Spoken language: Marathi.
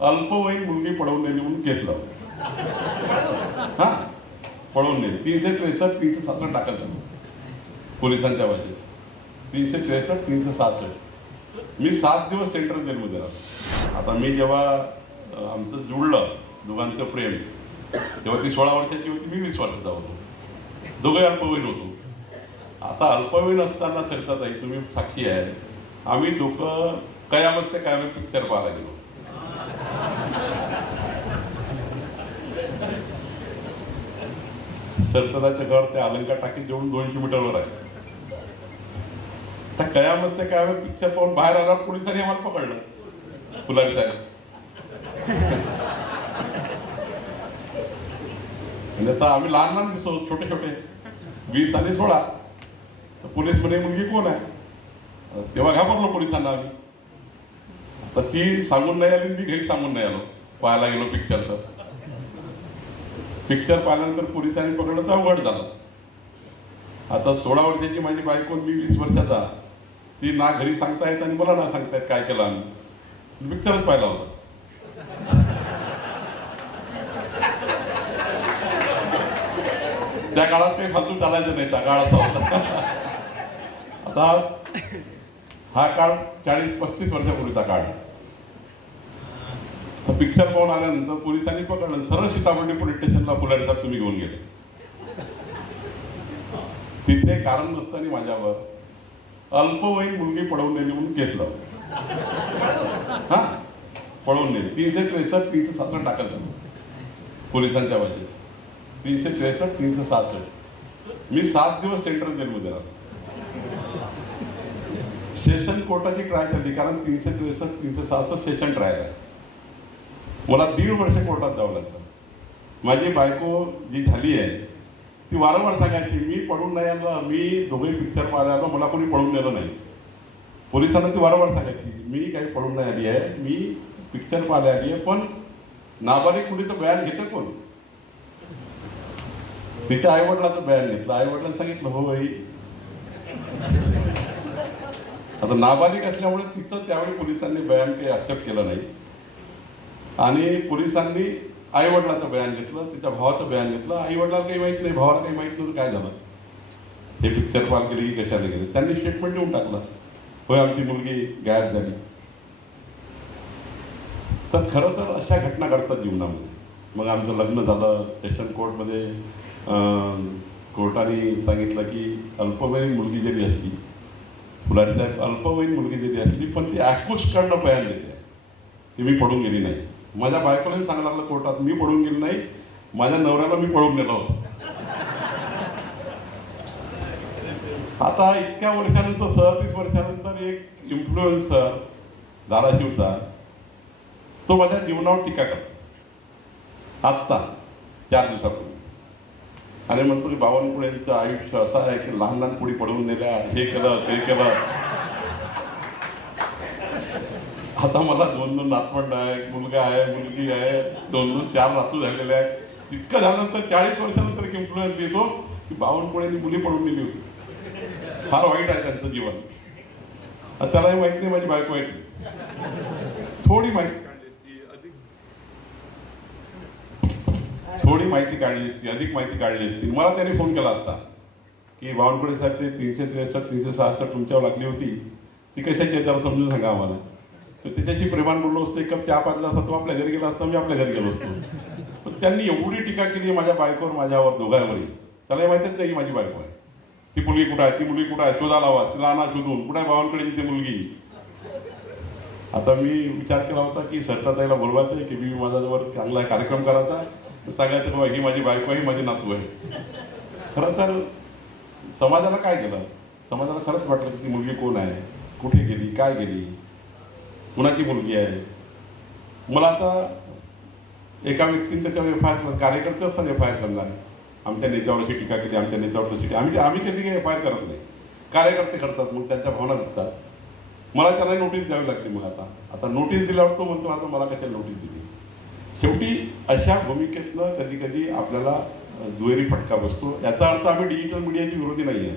अल्पवयीन मुलगी पळवून नेली म्हणून केस लावली. हा, पळवून नेली. 363 367 टाकायचं पोलिसांच्या बाजूने. 363 366. मी 7 दिवस सेंट्रल जेलमध्ये राहतो. आता मी जेव्हा आमचं जुळलं दोघांचं प्रेम, तेव्हा ती 16 वर्षाची होती, मी 20 वर्षाचा होतो. दोघे अल्पवयीन होतो. आता अल्पवयीन असताना सरिताताई तुम्ही साक्षी आहे, आम्ही दोघं कयामत से कयामत पिक्चर पाहायला गेलो. सरिताताईचं घर ते अलंकार टाकीत जेवढून 200 मीटरवर आहे. त्या कयामत से कयामत पिक्चर पाहून बाहेर आल्यावर पोलिसांनी आम्हाला पकडलं. फुलारी साहेब म्हणजे आता आम्ही लहान लहान दिसतो, छोटे छोटे 20 आणि 16. तर पोलीस म्हणे मुलगी कोण आहे? तेव्हा घाबरलो पोलिसांना आम्ही. तर ती सांगून नाही आली, मी घरी सांगून नाही आलो. पाहायला गेलो पिक्चर. तर पिक्चर पाहिल्यानंतर पोलिसांनी पकडलं तर अवघड झालं. आता 16 वर्षाची माझी बायको, मी 20 वर्षाचा. ती ना घरी सांगतायत आणि मला ना सांगतायत काय केलं आम्ही. पिक्चरच पाहिला होता. त्या काळात काही फालतू चालायचं नाही, त्या काळाचा होता. आता हा काळ 40-35 वर्षापूर्वीचा काळ. तर पिक्चर पाहून आल्यानंतर पोलिसांनी पकडलं. सरळ सीताबर्डी पोलीस स्टेशनला फुलारी साहेब तुम्ही घेऊन गेले. तिथे कारण नसताना माझ्यावर अल्पवयीन मुलगी पळवून नेली म्हणून केस लावली. हा, पळवून नेली. 363 367 टाकायचं पोलिसांच्या बाजूने. 363 366. मी 7 दिवस सेंट्रल जेलमध्ये राहतो. सेशन कोर्टाची ट्राय झाली, कारण 363 366 सेशन ट्रायल आहे. मला 1.5 वर्ष कोर्टात जावं लागतं. माझी बायको जी झाली आहे ती वारंवार सांगायची, मी पळून नाही आलो, मी दोघे पिक्चर पाहायला आलो, मला कोणी पळून नेलं नाही. पोलिसांना ती वारंवार सांगायची, मी काही पळून नाही आली आहे, मी पिक्चर पाहायला आली आहे. पण नाबालिक मुलीचं बयान घेतं कोण? तिच्या आईवडिलाचं बयान घेतलं. आईवडिलांनी सांगितलं हो बाई. आता नाबालिक असल्यामुळे तिचं त्यावेळी पोलिसांनी बयान काही ॲक्सेप्ट केलं नाही. आणि पोलिसांनी आईवडिलाचं बयान घेतलं, तिच्या भावाचं बयान घेतलं. आईवडिलाला काही माहीत नाही, भावाला काही माहीत नव्हतं काय झालं, हे पिक्चर पाल केली की कशाला गेले. त्यांनी स्टेटमेंट देऊन टाकलं, होय आमची मुलगी गायब झाली. तर खरं तर अशा घटना घडतात जीवनामध्ये. मग आमचं लग्न झालं. सेशन कोर्टमध्ये कोर्टाने सांगितलं की अल्पवयीन मुलगी जरी असली, फुलारी साहेब अल्पवयीन मुलगी जरी असली, पण ती ॲक्युजकडनं बयान देते की मी पडून गेली नाही. माझ्या बायकोलाही सांगायला लागलं कोर्टात, मी पळून गेली नाही, माझ्या नवऱ्याला मी पळून नेलं होतं. आता इतक्या वर्षानंतर 37 वर्षानंतर एक इन्फ्लुएन्सर धाराशिवचा, तो माझ्या जीवनावर टीका करतो आत्ता 4 दिवसापूर्वी. आणि म्हणतो की बावनकुळेंचं आयुष्य असं आहे की लहान लहान पुढी पळवून नेल्या, हे केलं ते केलं. आता मला 2 नातवंड आहे, मुलगा आहे, मुलगी आहे, 2-4 नातू झालेले आहेत. इतकं झाल्यानंतर 40 वर्षानंतर एक इन्फ्लुएन्स देतो की बावनकुळेंनी मुली पळून नेली होती. फार वाईट आहे त्यांचं जीवन. त्यालाही माहिती नाही माझी बायको आहे. थोडी माहिती काढली असती, अधिक माहिती काढली असती. मला त्याने फोन केला असता की बावनकुळे साहेब ते 363 366 तुमच्यावर लागली होती, ती कशाची आहे त्याला समजून सांगा आम्हाला. तर त्याच्याशी प्रेमान बोललो असतो, एक कप चहा पाजला असता, तो आपल्या घरी गेला असता, मी आपल्या घरी गेलो असतो. पण त्यांनी एवढी टीका केली माझ्या बायकोवर, माझ्यावर, दोघांवरही. त्यालाही माहितीच नाही की माझी बायको आहे. ती मुलगी कुठं आहे, ती मुलगी कुठं आहे, शोधा लावा, तिला आणा शोधून, कुठं आहे बावनकुळेची ती मुलगी. आता मी विचार केला होता की सरिताताईला बोलवायचं आहे की मी माझ्याजवळ चांगला कार्यक्रम करायचा, सांगायचं बाबा ही माझी बायको आहे, माझी नातू आहे. खरं तर समाजाला काय केलं, समाजाला खरंच वाटलं की ती मुलगी कोण आहे, कुठे गेली, काय गेली, कुणाची मुलगी आहे. मला आता एका व्यक्तीने त्याच्यावर FIR, कार्यकर्ते असतात FIR करणार, आमच्या नेत्यावर अशी टीका केली, आमच्या नेत्यावर तशी. आम्ही कधी काही FIR करत नाही, कार्यकर्ते करतात. मग त्यांच्या भावना दिसतात. मला त्याला नोटीस द्यावी लागते. मग आता नोटीस दिल्यावर तो म्हणतो आता मला कशाला नोटीस दिली. शेवटी अशा भूमिकेतनं कधी कधी आपल्याला दुहेरी फटका बसतो. याचा अर्थ आम्ही डिजिटल मीडियाची विरोधी नाही आहे.